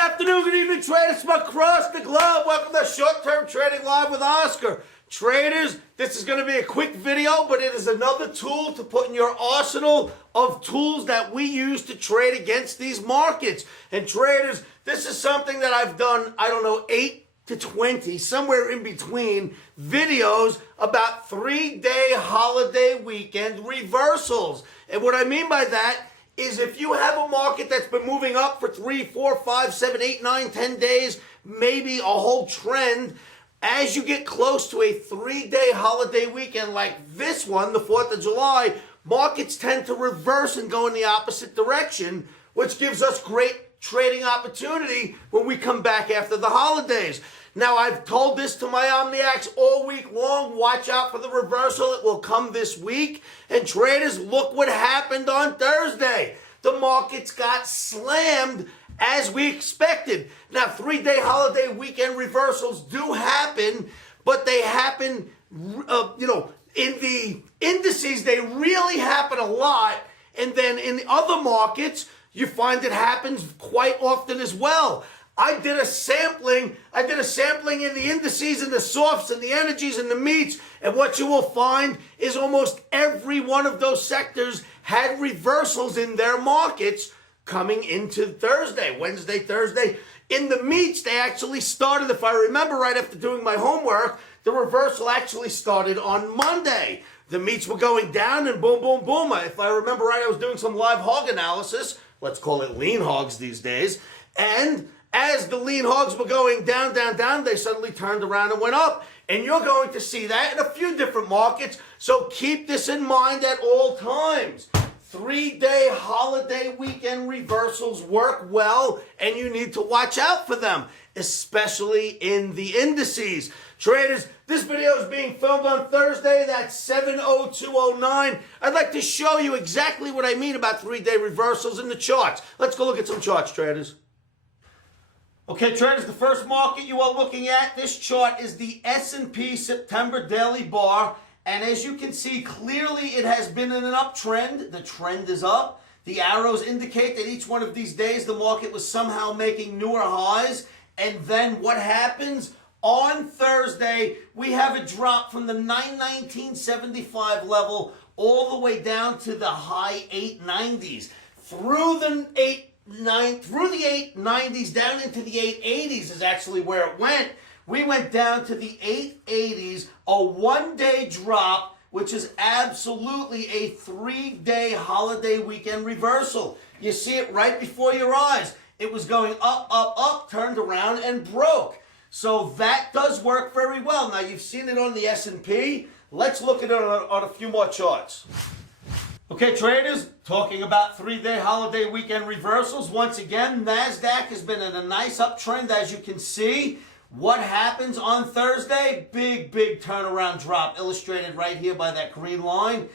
afternoon, good evening, traders from across the globe. Welcome to Short-Term Trading Live with Oscar. Traders, this is going to be a quick video, but it is another tool to put in your arsenal of tools that we use to trade against these markets. And traders, this is something that I've done, 8 to 20, somewhere in between, videos about 3-day holiday weekend reversals. And what I mean by that is if you have a market that's been moving up for 3, 4, 5, 7, 8, 9, 10 days, maybe a whole trend, as you get close to a 3-day holiday weekend like this one, the 4th of July, markets tend to reverse and go in the opposite direction, which gives us great trading opportunity when we come back after the holidays. Now, I've told this to my Omniacs all week long. Watch out for the reversal. It will come this week. And traders, look what happened on Thursday. The markets got slammed as we expected. Now, 3-day holiday weekend reversals do happen, but they happen, in the indices, they really happen a lot. And then in the other markets, you find it happens quite often as well. I did a sampling in the indices and the softs and the energies and the meats, and what you will find is almost every one of those sectors had reversals in their markets coming into Thursday, Wednesday, Thursday. In the meats, they actually started, if I remember right after doing my homework, the reversal actually started on Monday. The meats were going down and boom, boom, boom. If I remember right, I was doing some live hog analysis. Let's call it lean hogs these days. And as the lean hogs were going down, down, down, they suddenly turned around and went up. And you're going to see that in a few different markets. So keep this in mind at all times. 3-day holiday weekend reversals work well, and you need to watch out for them, especially in the indices. Traders, this video is being filmed on Thursday. That's 7/02/09. I'd like to show you exactly what I mean about 3-day reversals in the charts. Let's go look at some charts, traders. Okay, traders, the first market you are looking at, this chart is the S&P September daily bar. And as you can see, clearly it has been in an uptrend. The trend is up. The arrows indicate that each one of these days the market was somehow making newer highs. And then what happens? On Thursday, we have a drop from the 919.75 level all the way down to the high 890s. Through the 890s down into the 880s is actually where it went. We went down to the 880s, a 1-day drop, which is absolutely a 3-day holiday weekend reversal. You see it right before your eyes. It was going up, up, up, turned around and broke. So that does work very well. Now, you've seen it on the S&P. Let's look at it on a few more charts. Okay, traders, talking about 3-day holiday weekend reversals. Once again, NASDAQ has been in a nice uptrend, as you can see. What happens on Thursday? Big, big turnaround drop, illustrated right here by that green line.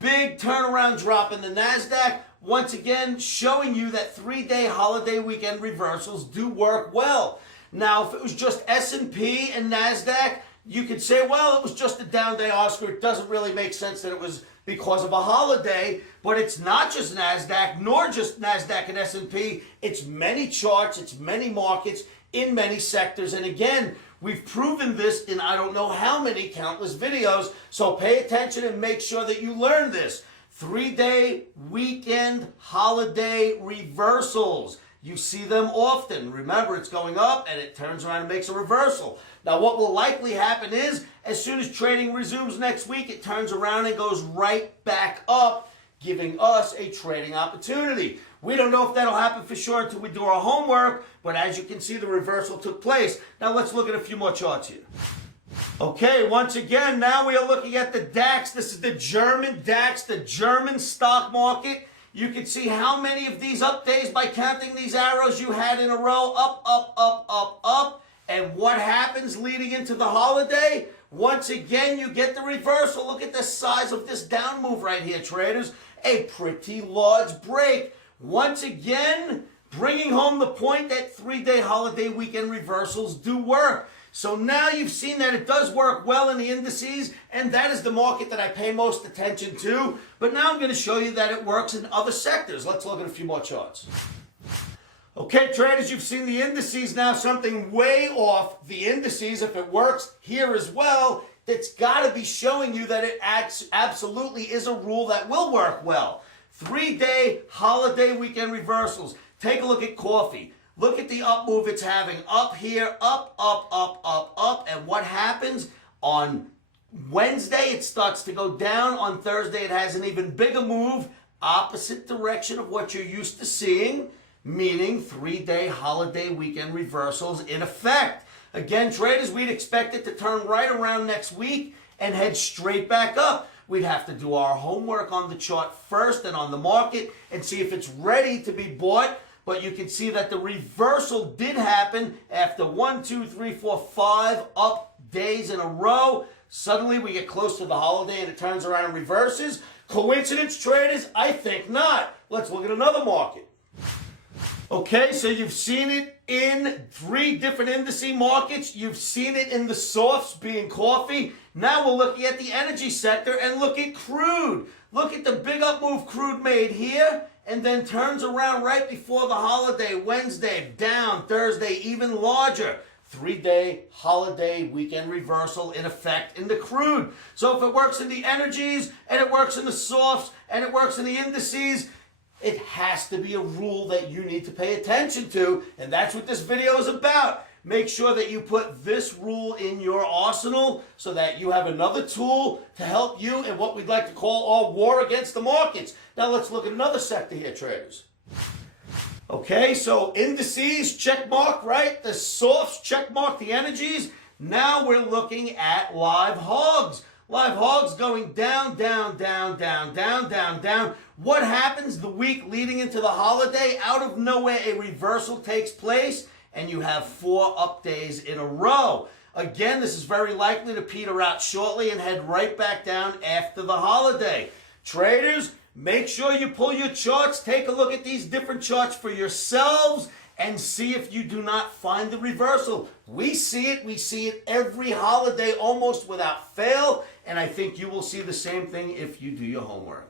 Big turnaround drop in the NASDAQ. Once again, showing you that 3-day holiday weekend reversals do work well. Now, if it was just S&P and NASDAQ, you could say, well, it was just a down day, Oscar. It doesn't really make sense that it was because of a holiday, but it's not just NASDAQ, nor just NASDAQ and S&P. It's many charts, it's many markets in many sectors. And again, we've proven this in I don't know how many countless videos, so pay attention and make sure that you learn this. 3-day weekend holiday reversals. You see them often. Remember, it's going up and it turns around and makes a reversal. Now, what will likely happen is, as soon as trading resumes next week, it turns around and goes right back up, giving us a trading opportunity. We don't know if that'll happen for sure until we do our homework, but as you can see, the reversal took place. Now, let's look at a few more charts here. Okay, once again, now we are looking at the DAX. This is the German DAX, the German stock market. You can see how many of these up days by counting these arrows you had in a row. Up, up, up, up, up. And what happens leading into the holiday? Once again, you get the reversal. Look at the size of this down move right here, traders. A pretty large break. Once again, bringing home the point that 3-day holiday weekend reversals do work. So now you've seen that it does work well in the indices, and that is the market that I pay most attention to. But now I'm going to show you that it works in other sectors. Let's look at a few more charts. Okay, traders, you've seen the indices now, something way off the indices. If it works here as well, it's got to be showing you that it absolutely is a rule that will work well. 3-day holiday weekend reversals. Take a look at coffee. Look at the up move it's having. Up here, up, up, up, up, up. And what happens? On Wednesday, it starts to go down. On Thursday, it has an even bigger move, opposite direction of what you're used to seeing, meaning 3-day holiday weekend reversals in effect. Again, traders, we'd expect it to turn right around next week and head straight back up. We'd have to do our homework on the chart first and on the market and see if it's ready to be bought. But you can see that the reversal did happen after 1, 2, 3, 4, 5 up days in a row. Suddenly we get close to the holiday and it turns around and reverses. Coincidence, traders? I think not. Let's look at another market. Okay, so you've seen it in 3 different indice markets. You've seen it in the softs, being coffee. Now we're looking at the energy sector and look at crude. Look at the big up move crude made here and then turns around right before the holiday. Wednesday, down. Thursday, even larger. 3-day holiday weekend reversal in effect in the crude. So if it works in the energies and it works in the softs and it works in the indices, it has to be a rule that you need to pay attention to, and that's what this video is about. Make sure that you put this rule in your arsenal so that you have another tool to help you in what we'd like to call our war against the markets. Now let's look at another sector here, traders. Okay, so indices, check mark, right? The softs, check mark, the energies. Now we're looking at live hogs. Live hogs going down, down, down, down, down, down, down. What happens the week leading into the holiday? Out of nowhere, a reversal takes place, and you have 4 up days in a row. Again, this is very likely to peter out shortly and head right back down after the holiday. Traders, make sure you pull your charts. Take a look at these different charts for yourselves and see if you do not find the reversal. We see it every holiday almost without fail, and I think you will see the same thing if you do your homework.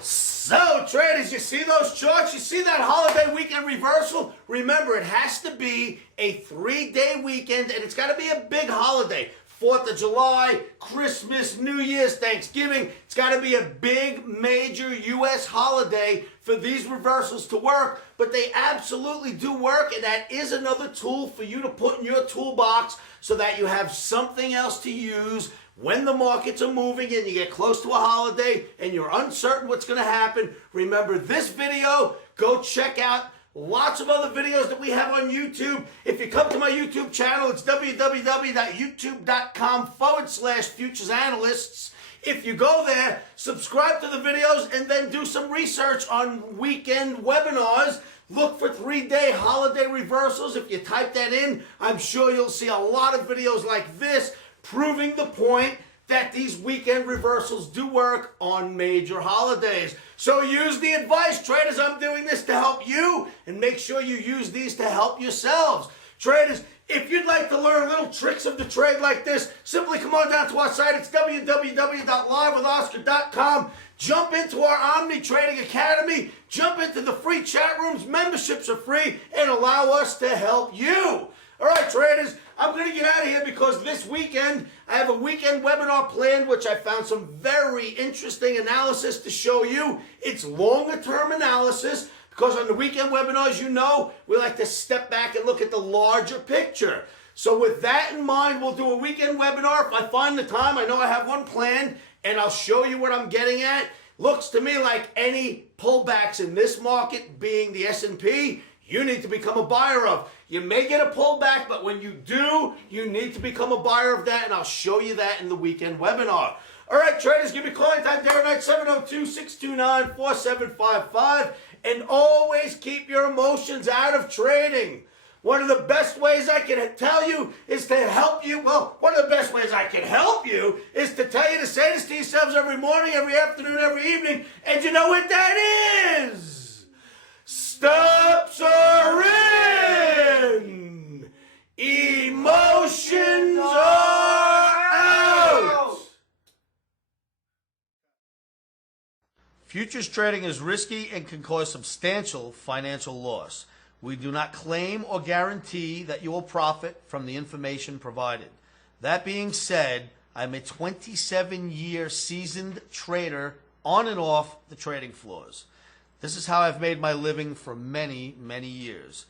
So, traders, you see those charts? You see that holiday weekend reversal? Remember, it has to be a 3-day weekend, and it's got to be a big holiday. 4th of July, Christmas, New Year's, Thanksgiving. It's got to be a big, major U.S. holiday for these reversals to work, but they absolutely do work, and that is another tool for you to put in your toolbox so that you have something else to use when the markets are moving and you get close to a holiday and you're uncertain what's going to happen. Remember this video, go check out lots of other videos that we have on YouTube. If you come to my YouTube channel, it's www.youtube.com/futuresanalysts. If you go there, subscribe to the videos and then do some research on weekend webinars. Look for 3-day holiday reversals. If you type that in, I'm sure you'll see a lot of videos like this proving the point that these weekend reversals do work on major holidays. So use the advice, traders. I'm doing this to help you, and make sure you use these to help yourselves. Traders, if you'd like to learn little tricks of the trade like this, simply come on down to our site. It's www.livewithoscar.com. Jump into our Omni Trading Academy. Jump into the free chat rooms. Memberships are free and allow us to help you. All right, traders, I'm going to get out of here because this weekend I have a weekend webinar planned, which I found some very interesting analysis to show you. It's longer-term analysis because on the weekend webinars, you know, we like to step back and look at the larger picture. So with that in mind, we'll do a weekend webinar. If I find the time, I know I have one planned, and I'll show you what I'm getting at. Looks to me like any pullbacks in this market, being the S&P, you need to become a buyer of. You may get a pullback, but when you do, you need to become a buyer of that, and I'll show you that in the weekend webinar. All right, traders, give me a call anytime, day or night, 702-629-4755, and always keep your emotions out of trading. One of the best ways I can tell you is to help you. Well, one of the best ways I can help you is to tell you to say this to yourselves every morning, every afternoon, every evening, and you know what that is? Stops are in. Emotions are out. Future Futures trading is risky and can cause substantial financial loss. We do not claim or guarantee that you will profit from the information provided. That being said, I'm a 27-year seasoned trader on and off the trading floors. This is how I've made my living for many, many years.